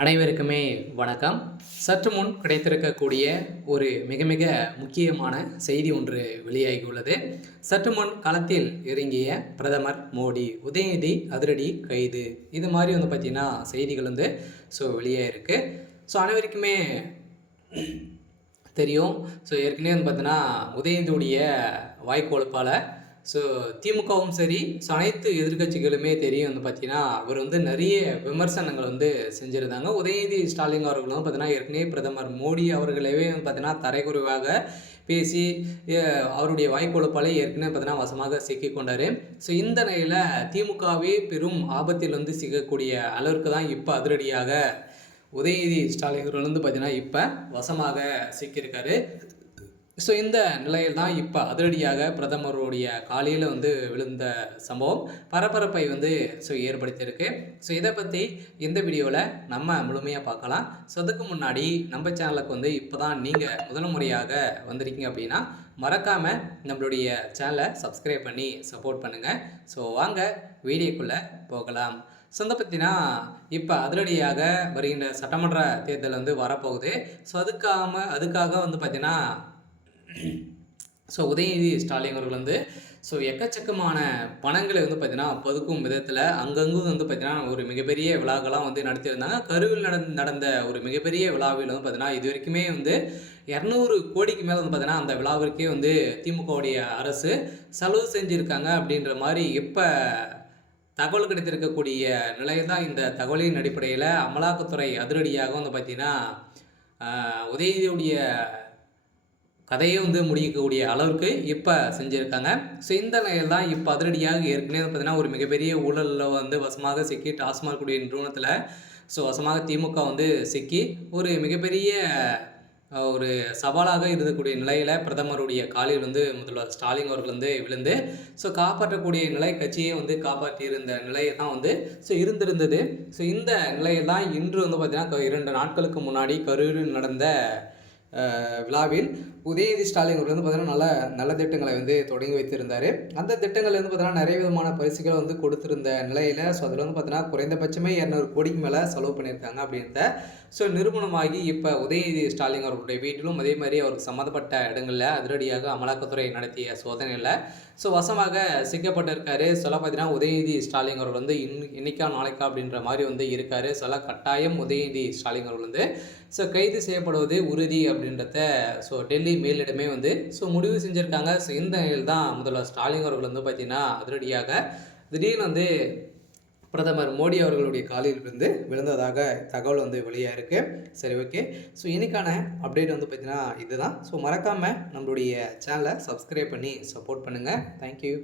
அனைவருக்குமே வணக்கம். சற்று முன் கிடைத்திருக்கக்கூடிய ஒரு மிக மிக முக்கியமான செய்தி ஒன்று வெளியாகியுள்ளது. சற்று முன் களத்தில் இறங்கிய பிரதமர் மோடி, உதயநிதி அதிரடி கைது, இது மாதிரி பார்த்தீங்கன்னா செய்திகள் வெளியாயிருக்கு. அனைவருக்குமே தெரியும். ஏற்கனவே பார்த்தீங்கன்னா உதயநிதியுடைய வாய்க்கொழுப்பால் திமுகவும் சரி, அனைத்து எதிர்க்கட்சிகளுமே தெரியும் பார்த்தீங்கன்னா அவர் நிறைய விமர்சனங்கள் செஞ்சுருந்தாங்க. உதயநிதி ஸ்டாலின் அவர்களும் பார்த்தீங்கன்னா ஏற்கனவே பிரதமர் மோடி அவர்களவே பார்த்தீங்கன்னா தரைக்குறைவாக பேசி அவருடைய வாய்க்கொழுப்பாலே ஏற்கனவே பார்த்தீங்கன்னா வசமாக சிக்கிக்கொண்டார். இந்த நிலையில் திமுகவே பெரும் ஆபத்தில் சிக்கக்கூடிய அளவிற்கு தான் இப்போ அதிரடியாக உதயநிதி ஸ்டாலின் அவர்கள் பார்த்தீங்கன்னா இப்போ வசமாக சிக்கியிருக்காரு. இந்த நிலையில் தான் இப்போ அதிரடியாக பிரதமருடைய காலையில் விழுந்த சம்பவம் பரபரப்பை ஏற்படுத்தியிருக்கு. இதை பற்றி இந்த வீடியோவில் நம்ம முழுமையாக பார்க்கலாம். அதுக்கு முன்னாடி நம்ம சேனலுக்கு இப்போ தான் நீங்கள் முதல் முறையாக வந்திருக்கீங்க அப்படின்னா மறக்காமல் நம்மளுடைய சேனலை சப்ஸ்கிரைப் பண்ணி சப்போர்ட் பண்ணுங்கள். வாங்க வீடியோக்குள்ளே போகலாம். பார்த்தீங்கன்னா இப்போ அதிரடியாக வருகின்ற சட்டமன்ற தேர்தல் வரப்போகுது. அதுக்காக பார்த்தீங்கன்னா உதயநிதி ஸ்டாலின் அவர்கள் எக்கச்சக்கமான பணங்களை பார்த்தீங்கன்னா பதுக்கும் விதத்தில் அங்கங்கும் பார்த்தீங்கன்னா ஒரு மிகப்பெரிய விழாக்கெல்லாம் நடத்தியிருந்தாங்க. கரூரில் நடந்த ஒரு மிகப்பெரிய விழாவில் பார்த்தீங்கன்னா இது வரைக்குமே 200 கோடிக்கு மேலே பார்த்தீங்கன்னா அந்த விழாவிற்கே திமுகவுடைய அரசு செலவு செஞ்சுருக்காங்க அப்படின்ற மாதிரி இப்போ தகவல் கிடைத்திருக்கக்கூடிய நிலையில் தான் இந்த தகவலின் அடிப்படையில் அமலாக்கத்துறை அதிரடியாக பார்த்தீங்கன்னா உதயநிதியுடைய கதையை முடிக்கக்கூடிய அளவுக்கு இப்போ செஞ்சுருக்காங்க. இந்த நிலையில் தான் இப்போ அதிரடியாக ஏற்கனவே பார்த்தீங்கன்னா ஒரு மிகப்பெரிய ஊழலில் வசமாக சிக்கி டாஸ்மாக் கூடிய நிறுவனத்தில் வசமாக திமுக சிக்கி ஒரு மிகப்பெரிய ஒரு சவாலாக இருக்கக்கூடிய நிலையில் பிரதமருடைய காலில் முதல்வர் ஸ்டாலின் அவர்கள் விழுந்து காப்பாற்றக்கூடிய நிலை கட்சியை காப்பாற்றியிருந்த நிலையை தான் இருந்திருந்தது. இந்த நிலையில் தான் இன்று பார்த்தீங்கன்னா 2 நாட்களுக்கு முன்னாடி கரூரில் நடந்த விழாவில் உதயநிதி ஸ்டாலின் அவர்கள் பார்த்தீங்கன்னா நல்ல திட்டங்களை தொடங்கி வைத்திருந்தார். அந்த திட்டங்கள் பார்த்தீங்கன்னா நிறைய விதமான பரிசுகள் கொடுத்திருந்த நிலையில் அதில் பார்த்தீங்கன்னா குறைந்தபட்சமே 200 கோடிக்கு மேலே செலவு பண்ணியிருக்காங்க அப்படின்றத நிரூபணமாகி இப்போ உதயநிதி ஸ்டாலின் அவர்களுடைய வீட்டிலும் அதே மாதிரி அவருக்கு சம்மந்தப்பட்ட இடங்களில் அதிரடியாக அமலாக்கத்துறை நடத்திய சோதனையில் வசமாக சிக்கப்பட்டிருக்காரு. பார்த்தீங்கன்னா உதயநிதி ஸ்டாலின் அவர்கள் இன்னைக்கா நாளைக்கா அப்படின்ற மாதிரி இருக்காரு. கட்டாயம் உதயநிதி ஸ்டாலின் அவர்கள் கைது செய்யப்படுவது உறுதி அப்படின்றத டெல்லி மேலிடமே முடிவு செஞ்சுருக்காங்க. இந்த நிலையில் தான் முதல்வர் ஸ்டாலின் அவர்கள் பார்த்தீங்கன்னா அதிரடியாக திடீர்னு பிரதமர் மோடி அவர்களுடைய காலில் விழுந்ததாக தகவல் வெளியாக இருக்குது. சரி, ஓகே. இன்னைக்கான அப்டேட் பார்த்தீங்கன்னா இதுதான். மறக்காமல் நம்மளுடைய சேனலை சப்ஸ்கிரைப் பண்ணி சப்போர்ட் பண்ணுங்கள். தேங்க்யூ.